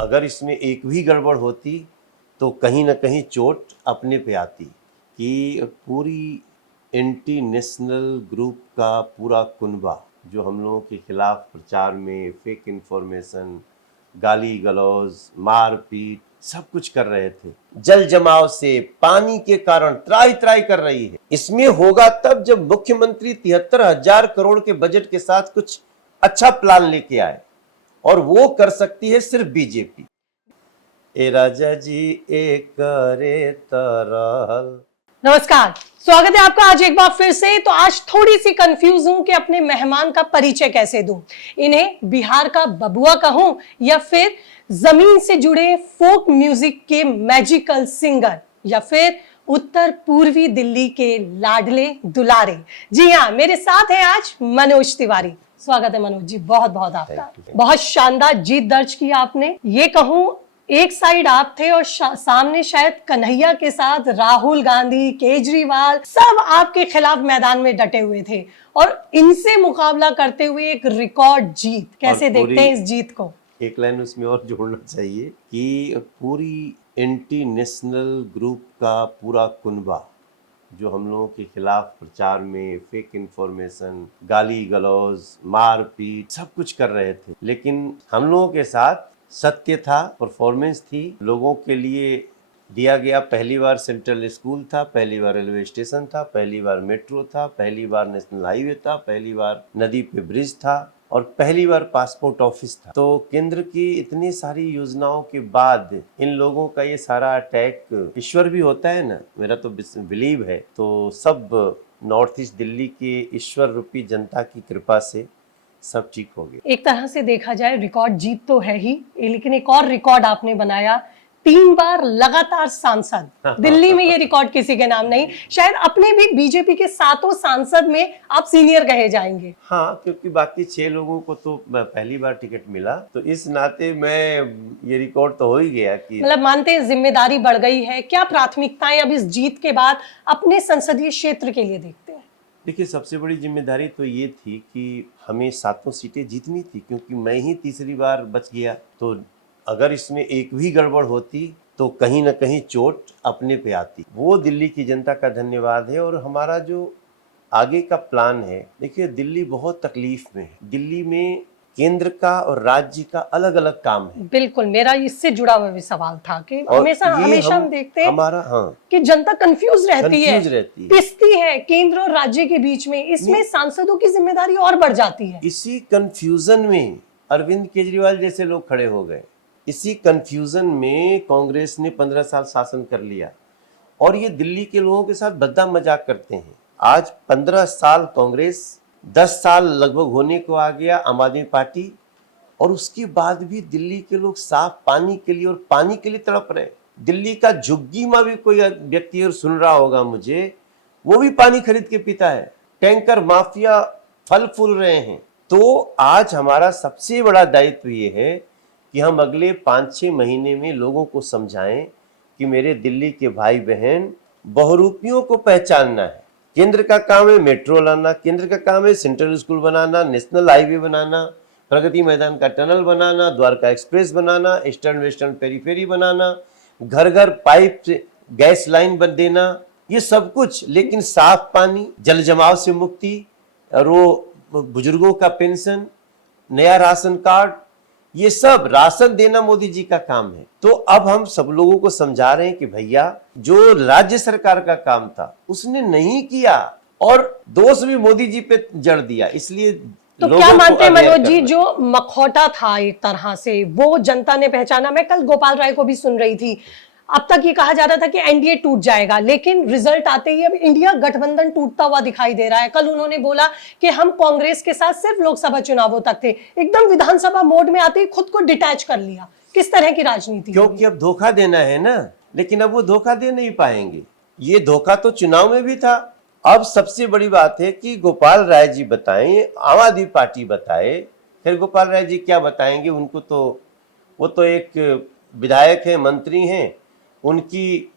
अगर इसमें एक भी गड़बड़ होती तो कहीं ना कहीं चोट अपने पे आती कि पूरी एंटी नेशनल ग्रुप का पूरा कुनबा जो हम लोगों के खिलाफ प्रचार में फेक इंफॉर्मेशन, गाली गलौज, मारपीट सब कुछ कर रहे थे, जल जमाव से पानी के कारण त्राही त्राही कर रही है। इसमें होगा तब जब मुख्यमंत्री 73,000 करोड़ के बजट के साथ कुछ अच्छा प्लान लेके आए, और वो कर सकती है सिर्फ बीजेपी। ए राजा जी एक करे तरह। नमस्कार, स्वागत है आपका आज एक बार फिर से। तो आज थोड़ी सी कंफ्यूज हूं कि अपने मेहमान का परिचय कैसे दूं। इन्हें बिहार का बबुआ कहूं या फिर जमीन से जुड़े फोक म्यूजिक के मैजिकल सिंगर, या फिर उत्तर पूर्वी दिल्ली के लाडले दुलारे। जी हाँ, मेरे साथ है आज मनोज तिवारी। स्वागत है मनोज जी, बहुत बहुत आपका। बहुत शानदार जीत दर्ज की आपने। ये कहूं, एक साइड आप थे और सामने शायद कन्हैया के साथ राहुल गांधी, केजरीवाल सब आपके खिलाफ मैदान में डटे हुए थे, और इनसे मुकाबला करते हुए एक रिकॉर्ड जीत। कैसे देखते हैं इस जीत को? एक लाइन उसमें और जोड़ना चाहिए कि पूरी एंटी नेशनल ग्रुप का पूरा कुनबा जो हम लोगों के खिलाफ प्रचार में फेक इंफॉर्मेशन, गाली गलौज, मारपीट सब कुछ कर रहे थे, लेकिन हम लोगों के साथ सत्य था, परफॉर्मेंस थी, लोगों के लिए दिया गया। पहली बार सेंट्रल स्कूल था, पहली बार रेलवे स्टेशन था, पहली बार मेट्रो था, पहली बार नेशनल हाईवे था, पहली बार नदी पे ब्रिज था, और पहली बार पासपोर्ट ऑफिस था। तो केंद्र की इतनी सारी योजनाओं के बाद इन लोगों का ये सारा अटैक, ईश्वर भी होता है ना, मेरा तो बिलीव है, तो सब नॉर्थ ईस्ट दिल्ली के ईश्वर रूपी जनता की कृपा से सब ठीक हो गया। एक तरह से देखा जाए रिकॉर्ड जीत तो है ही, लेकिन एक और रिकॉर्ड आपने बनाया, 3 बार लगातार सांसद। दिल्ली में ये रिकॉर्ड किसी के नाम नहीं। शायद अपने भी बीजेपी के 7 सांसद में आप सीनियर कहे जाएंगे। हाँ, क्योंकि बाकी 6 लोगों को तो पहली बार टिकट मिला, तो इस नाते मैं ये रिकॉर्ड तो हो ही गया कि मतलब मानते हैं जिम्मेदारी बढ़ गई है। क्या प्राथमिकताएं अब इस जीत के बाद अपने संसदीय क्षेत्र के लिए देखते हैं? देखिए, सबसे बड़ी जिम्मेदारी तो ये थी कि हमें 7 सीटें जीतनी थी, क्योंकि मैं ही तीसरी बार बच गया। तो अगर इसमें एक भी गड़बड़ होती तो कहीं ना कहीं चोट अपने पे आती। वो दिल्ली की जनता का धन्यवाद है। और हमारा जो आगे का प्लान है, देखिए दिल्ली बहुत तकलीफ में है। दिल्ली में केंद्र का और राज्य का अलग अलग काम है। बिल्कुल, मेरा इससे जुड़ा हुआ भी सवाल था कि हमेशा हम देखते हैं हमारा कि जनता कंफ्यूज रहती है, पिसती है केंद्र और राज्य के बीच में। इसमें सांसदों की जिम्मेदारी और बढ़ जाती है। इसी कंफ्यूजन में अरविंद केजरीवाल जैसे लोग खड़े हो गए। इसी कंफ्यूजन में कांग्रेस ने 15 साल शासन कर लिया, और ये दिल्ली के लोगों के साथ भद्दा मजाक करते हैं। आज 15 साल कांग्रेस, 10 साल लगभग होने को आ गया आम आदमी पार्टी, और उसके बाद भी दिल्ली के लोग साफ पानी के लिए और पानी के लिए तड़प रहे। दिल्ली का झुग्गी में भी कोई व्यक्ति और सुन रहा होगा मुझे, वो भी पानी खरीद के पीता है। टैंकर माफिया फल फूल रहे हैं। तो आज हमारा सबसे बड़ा दायित्व ये है कि हम अगले 5-6 महीने में लोगों को समझाएं कि मेरे दिल्ली के भाई बहन, बहुरूपियों को पहचानना है। केंद्र का काम है मेट्रो लाना, केंद्र का काम है सेंट्रल स्कूल बनाना, नेशनल हाईवे बनाना, प्रगति मैदान का टनल बनाना, द्वारका एक्सप्रेस बनाना, ईस्टर्न वेस्टर्न पेरीफेरी बनाना, घर घर पाइप से गैस लाइन बन देना, ये सब कुछ। लेकिन साफ पानी, जल जमाव से मुक्ति, और वो बुजुर्गों का पेंशन, नया राशन कार्ड, ये सब राशन देना मोदी जी का काम है। तो अब हम सब लोगों को समझा रहे हैं कि भैया, जो राज्य सरकार का काम था उसने नहीं किया, और दोष भी मोदी जी पे जड़ दिया। इसलिए तो क्या मानते हैं मनोज जी, जो मखौटा था एक तरह से, वो जनता ने पहचाना? मैं कल गोपाल राय को भी सुन रही थी। अब तक ये कहा जा रहा था कि एनडीए टूट जाएगा, लेकिन रिजल्ट आते ही अब इंडिया गठबंधन टूटता हुआ दिखाई दे रहा है। कल उन्होंने बोला कि हम कांग्रेस के साथ सिर्फ लोकसभा चुनावों तक थे, एकदम विधानसभा मोड में आते ही खुद को डिटैच कर लिया। किस तरह की राजनीति? क्योंकि अब धोखा देना है ना, लेकिन अब वो धोखा दे नहीं पाएंगे। ये धोखा तो चुनाव में भी था। अब सबसे बड़ी बात है कि गोपाल राय जी बताएं, आम आदमी पार्टी बताए, फिर गोपाल राय जी क्या बताएंगे? उनको तो, वो तो एक विधायक है, मंत्री हैं, उनकी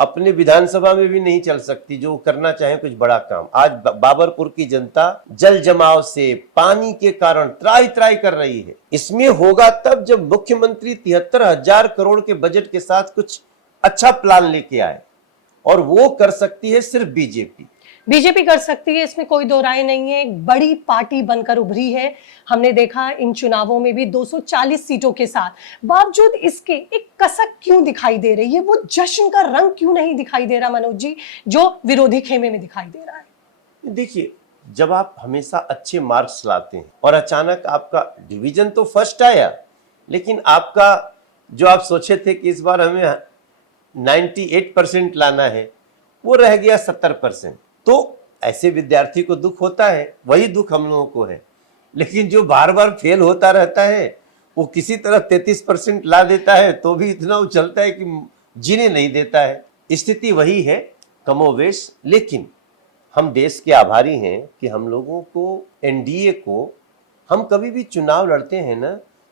अपने विधानसभा में भी नहीं चल सकती जो करना चाहे कुछ बड़ा काम। आज बाबरपुर की जनता जल जमाव से, पानी के कारण त्राही त्राही कर रही है। इसमें होगा तब जब मुख्यमंत्री 73,000 करोड़ के बजट के साथ कुछ अच्छा प्लान लेके आए, और वो कर सकती है सिर्फ बीजेपी। बीजेपी कर सकती है, इसमें कोई दो राय नहीं है। एक बड़ी पार्टी बनकर उभरी है। हमने देखा इन चुनावों में भी 240 सीटों के साथ, बावजूद इसके एक कसक क्यों दिखाई दे रही है? वो जश्न का रंग क्यों नहीं दिखाई दे रहा मनोज जी, जो विरोधी खेमे में दिखाई दे रहा है? देखिए, जब आप हमेशा अच्छे मार्क्स लाते हैं और अचानक आपका डिवीजन तो फर्स्ट आया, लेकिन आपका जो आप सोचे थे कि इस बार हमें 98% लाना है, वो रह गया 70%। तो ऐसे विद्यार्थी को दुख होता है, वही दुख हम लोगों को है। लेकिन जो बार बार फेल होता रहता है, वो किसी तरह 33% ला देता है, तो भी इतना उछलता है कि जीने नहीं देता है। स्थिति वही है कमोवेश। लेकिन हम देश के आभारी हैं कि हम लोगों को, एनडीए को, हम कभी भी चुनाव लड़ते हैं ना,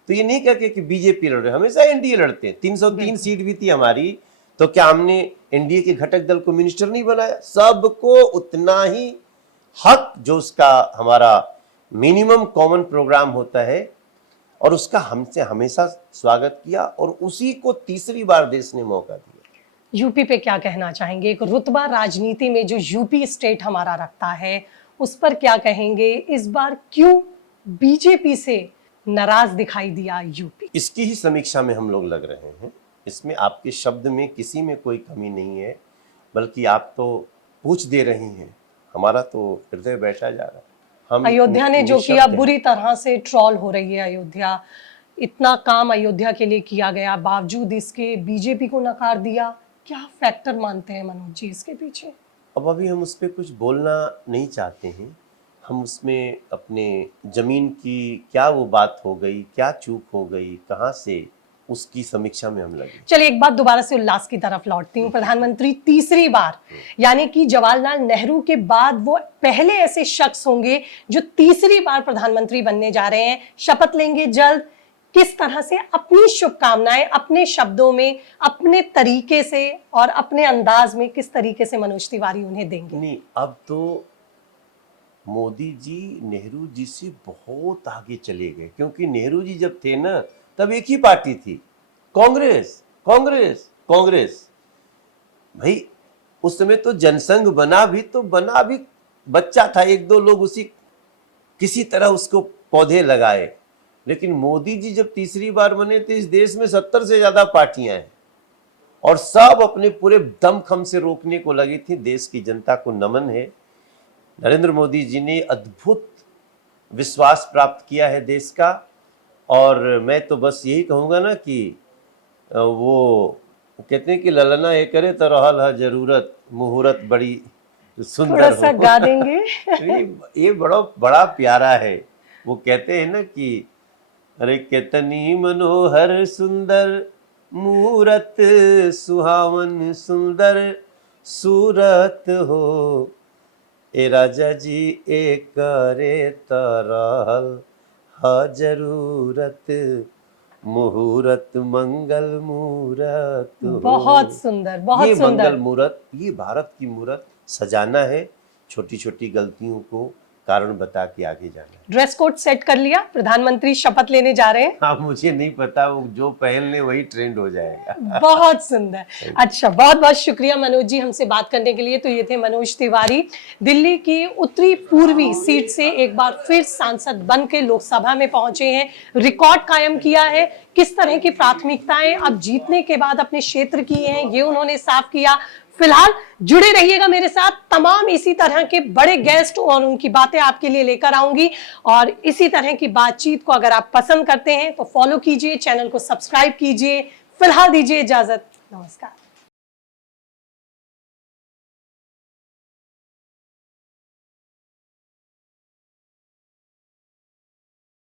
तो ये नहीं कहते कि बीजेपी लड़ रहे, हमेशा एनडीए लड़ते हैं। 303 सीट भी थी हमारी, तो क्या हमने एनडीए के घटक दल को मिनिस्टर नहीं बनाया? सबको उतना ही हक, जो उसका हमारा मिनिमम कॉमन प्रोग्राम होता है, और उसका हमसे हमेशा स्वागत किया, और उसी को तीसरी बार देश ने मौका दिया। यूपी पे क्या कहना चाहेंगे? एक रुतबा राजनीति में जो यूपी स्टेट हमारा रखता है, उस पर क्या कहेंगे? इस बार क्यों बीजेपी से नाराज दिखाई दिया यूपी? इसकी ही समीक्षा में हम लोग लग रहे हैं। इसमें आपके शब्द में किसी में कोई कमी नहीं है, बल्कि आप तो पूछ दे रही हैं, हमारा तो हृदय बैठा जा रहा है। हम अयोध्या ने जो किया, बुरी तरह से ट्रॉल हो रही है अयोध्या। इतना काम अयोध्या के लिए किया गया, बावजूद इसके बीजेपी को नकार दिया। क्या फैक्टर मानते हैं मनोज जी इसके पीछे? अब अभी हम उस पर कुछ बोलना नहीं चाहते हैं। हम उसमें अपने जमीन की क्या वो बात हो गई, क्या चूक हो गई, कहाँ से, उसकी समीक्षा में हम लगे। चलिए, एक बात दोबारा से उल्लास की तरफ लौटती हूँ। प्रधानमंत्री तीसरी बार, यानी कि जवाहरलाल नेहरू के बाद वो पहले ऐसे शख्स होंगे जो तीसरी बार प्रधानमंत्री बनने जा रहे हैं, शपथ लेंगे जल्द। किस तरह से अपनी शुभकामनाएं अपने शब्दों में, अपने तरीके से और अपने अंदाज में किस तरीके से मनोज तिवारी उन्हें देंगे? नहीं, अब तो मोदी जी नेहरू जी से बहुत आगे चले गए, क्योंकि नेहरू जी जब थे ना, तब एक ही पार्टी थी, कांग्रेस कांग्रेस कांग्रेस। भाई उस समय तो जनसंघ बना भी बच्चा था, एक दो लोग उसी किसी तरह उसको पौधे लगाए। लेकिन मोदी जी जब तीसरी बार बने तो इस देश में 70 से ज्यादा पार्टियां हैं, और सब अपने पूरे दमखम से रोकने को लगी थी। देश की जनता को नमन है। नरेंद्र मोदी जी ने अद्भुत विश्वास प्राप्त किया है देश का, और मैं तो बस यही कहूँगा ना कि वो कहते हैं कि ललना ये करे तो रहल है जरूरत, मुहूर्त बड़ी सुंदर थोड़ा सा हो। गा देंगे? ये बड़ा प्यारा है। वो कहते हैं ना कि अरे कितनी मनोहर सुंदर मूरत, सुहावन सुंदर सूरत हो, ए राजा जी ए करे तरहल हा जरूरत, मुहूर्त मंगल मूरत हो। बहुत सुंदर, बहुत ये सुंदर। मंगल मूरत, ये भारत की मूरत सजाना है, छोटी छोटी गलतियों को कारण बता के आगे जाना है। ड्रेस कोड सेट कर लिया? प्रधानमंत्री शपथ लेने जा रहे हैं। हाँ, मुझे नहीं पता, वो जो पहन ले वही ट्रेंड हो जाएगा। बहुत सुंदर। अच्छा, बहुत बहुत शुक्रिया मनोज जी हमसे बात करने के लिए। तो ये थे मनोज तिवारी, दिल्ली की उत्तरी पूर्वी सीट से एक बार फिर सांसद बन के लोकसभा में पहुंचे हैं, रिकॉर्ड कायम किया है। किस तरह की प्राथमिकताएं अब जीतने के बाद अपने क्षेत्र की हैं, ये उन्होंने साफ किया। फिलहाल जुड़े रहिएगा मेरे साथ, तमाम इसी तरह के बड़े गेस्ट और उनकी बातें आपके लिए लेकर आऊंगी। और इसी तरह की बातचीत को अगर आप पसंद करते हैं तो फॉलो कीजिए, चैनल को सब्सक्राइब कीजिए। फिलहाल दीजिए इजाजत, नमस्कार।